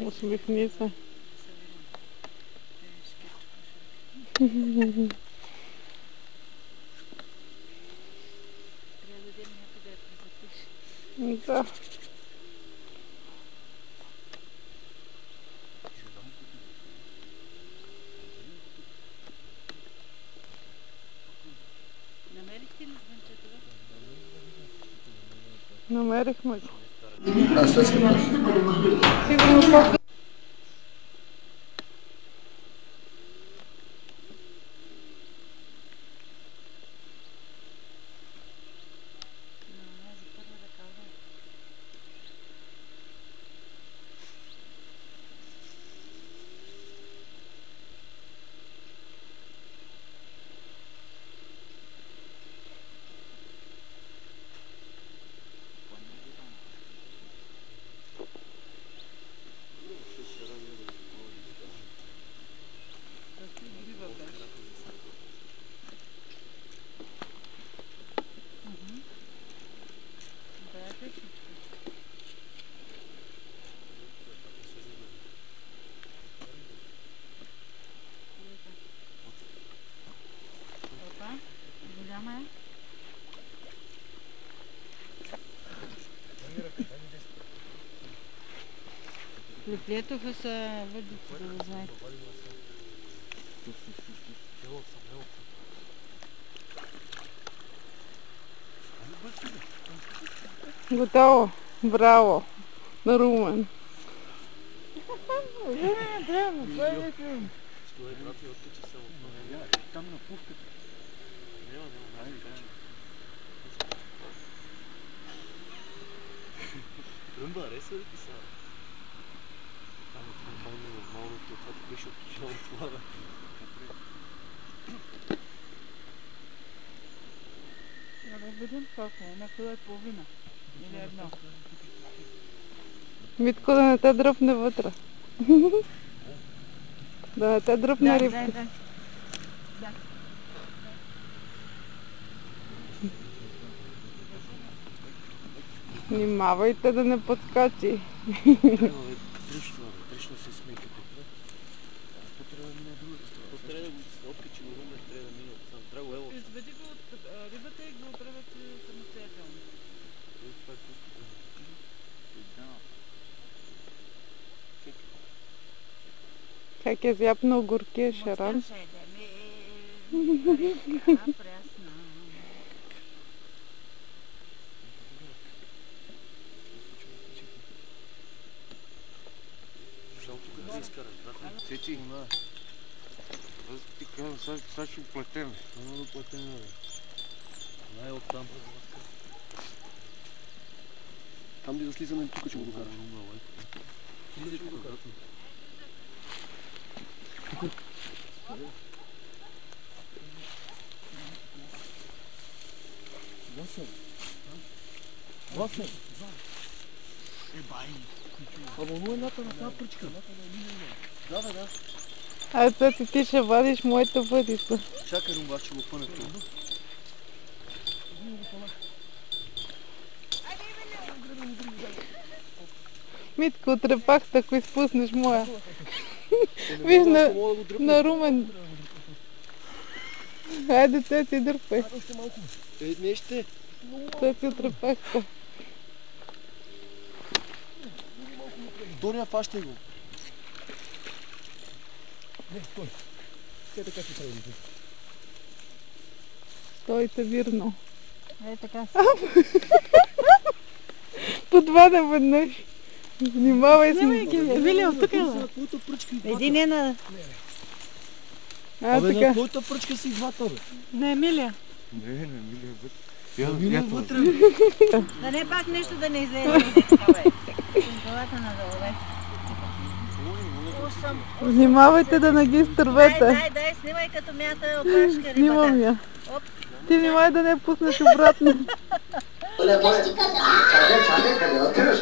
Усмихни се. Да. Намерихме го. Сигурно Приплетоха са въдите, да го знаете. готово. Браво. На Румен. Митко, да не те дръпне вътре. Да не те дръпне рибка. Да. Внимавайте да не подскочи. Трично се смейкате. Трябва да мине другата страна. Трябва да го откачи го Румен, трябва да мине отсам. Трябва ело отсам. Изведи го от рибата и го оправете самостоятелно. Това е пуската. Как е зяпнал горкия шаран. Цеци, аз ти казвам, сега ще платем. Няма да платем, бе. Най оттам. Там ли да слизаме тук, че го докараш? Слизаш тук обратно. Власен! Ама едната на тази пръчка. Да, бе, да. Ай, Цеци, ти ще вадиш моята въдица. Чакай, Румба, ще го пъна това. Митко, отрепахте, ако изпуснеш моя. Виж на Румен. Хайде, Цеци, дърпай. Не ще. Цеци, отрепахте. Доня, фащай го. Не, стой. Те така ще прави. Стойте вирно. Ей така си. По два наведнъж. Внимавай си. Снимай ги, Емилия, от тук е. Един е на... Абе, така. на твоята пръчка си двата, бе. На Емилия. Не, на Емилия вътре. Емилия вътре. Да не пак нещо да не излезе. Главата надолу, бе. Внимавайте да не ги изтървете. Дай, снимай като мята опашка рибата. Снимам я. Ти внимай да не пуснеш обратно. Чакай, къде отиваш?